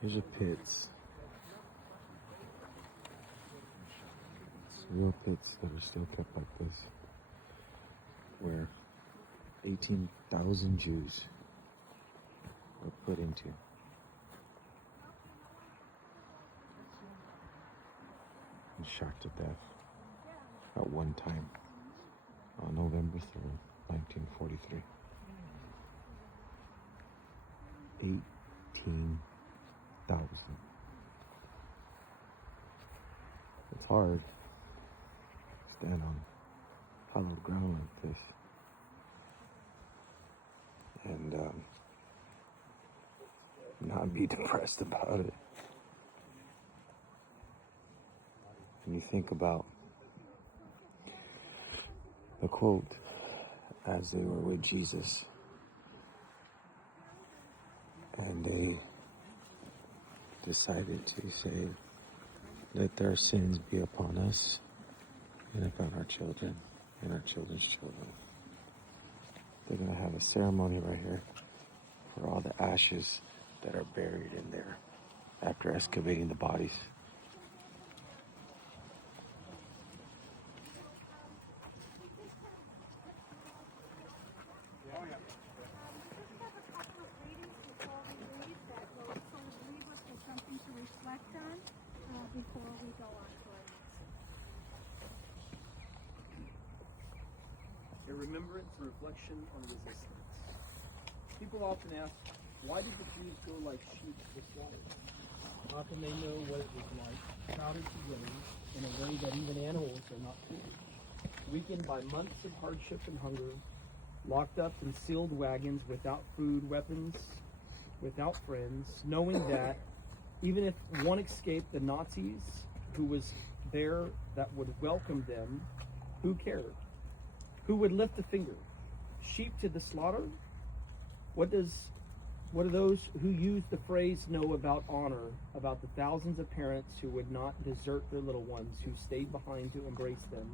Here's your pits. It's real pits that are still kept like this, where 18,000 Jews were put into. And shot to death at one time on November 3rd, 1943. 18,000. It's hard to stand on hallowed ground like this and not be depressed about it. And you think about the quote as they were with Jesus, and they decided to say, let their sins be upon us and upon our children and our children's children. They're going to have a ceremony right here for all the ashes that are buried in there after excavating the bodies. Before we go on to our next. A remembrance, a reflection on resistance. People often ask, why did the Jews go like sheep to slaughter? How can they know what it was like, crowded together in a way that even animals are not treated? Weakened by months of hardship and hunger, locked up in sealed wagons without food, weapons, without friends, knowing that even if one escaped the Nazis who was there that would welcome them, who cared? Who would lift a finger? Sheep to the slaughter? What do those who use the phrase know about honor, about the thousands of parents who would not desert their little ones, who stayed behind to embrace them,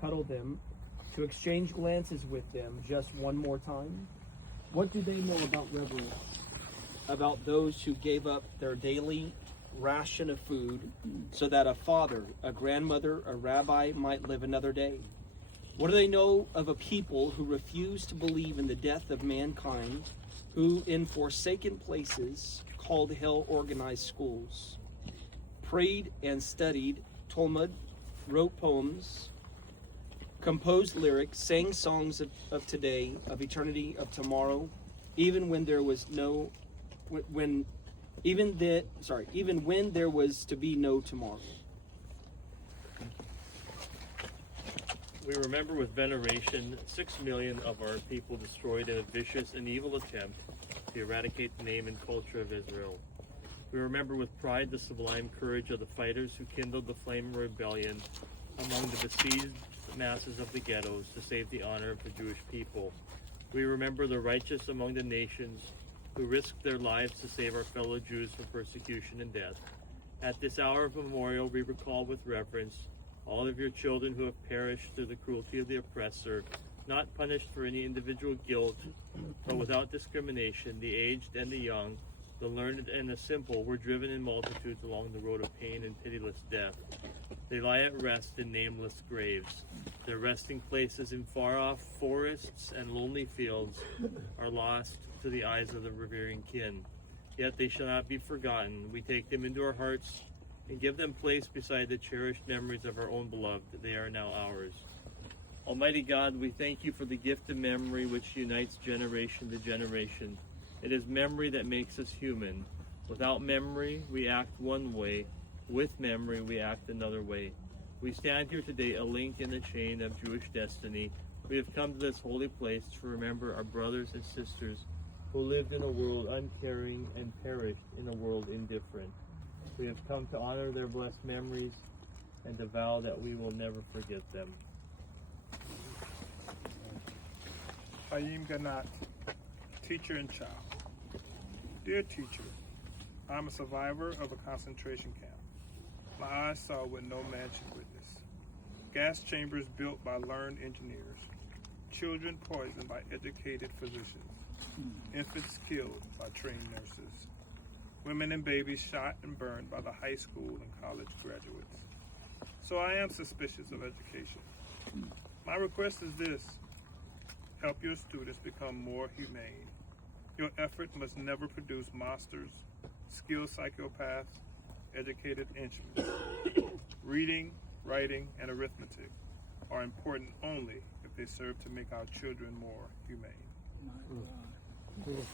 cuddle them, to exchange glances with them just one more time? What do they know about reverence? About those who gave up their daily ration of food so that a father, a grandmother, a rabbi might live another day? What do they know of a people who refuse to believe in the death of mankind, who in forsaken places called hell organized schools, prayed and studied Talmud, wrote poems, composed lyrics, sang songs of today, of eternity, of tomorrow, even when there was even when there was to be no tomorrow. We remember with veneration 6 million of our people destroyed in a vicious and evil attempt to eradicate the name and culture of Israel. We remember with pride the sublime courage of the fighters who kindled the flame of rebellion among the besieged masses of the ghettos to save the honor of the Jewish people. We remember the righteous among the nations who risked their lives to save our fellow Jews from persecution and death. At this hour of memorial, we recall with reverence all of your children who have perished through the cruelty of the oppressor, not punished for any individual guilt, but without discrimination. The aged and the young, the learned and the simple, were driven in multitudes along the road of pain and pitiless death. They lie at rest in nameless graves. Their resting places in far-off forests and lonely fields are lost to the eyes of the revering kin. Yet they shall not be forgotten. We take them into our hearts and give them place beside the cherished memories of our own beloved. They are now ours. Almighty God, we thank you for the gift of memory which unites generation to generation. It is memory that makes us human. Without memory, we act one way. With memory, we act another way. We stand here today, a link in the chain of Jewish destiny. We have come to this holy place to remember our brothers and sisters who lived in a world uncaring and perished in a world indifferent. We have come to honor their blessed memories and to vow that we will never forget them. Hayim Ganat, teacher and child. Dear teacher, I'm a survivor of a concentration camp. My eyes saw what no man should witness. Gas chambers built by learned engineers. Children poisoned by educated physicians. Infants killed by trained nurses. women and babies shot and burned by the high school and college graduates. So I am suspicious of education. My request is this: help your students become more humane. Your effort must never produce monsters, skilled psychopaths, educated instruments. Reading, writing, and arithmetic are important only if they serve to make our children more humane. My God.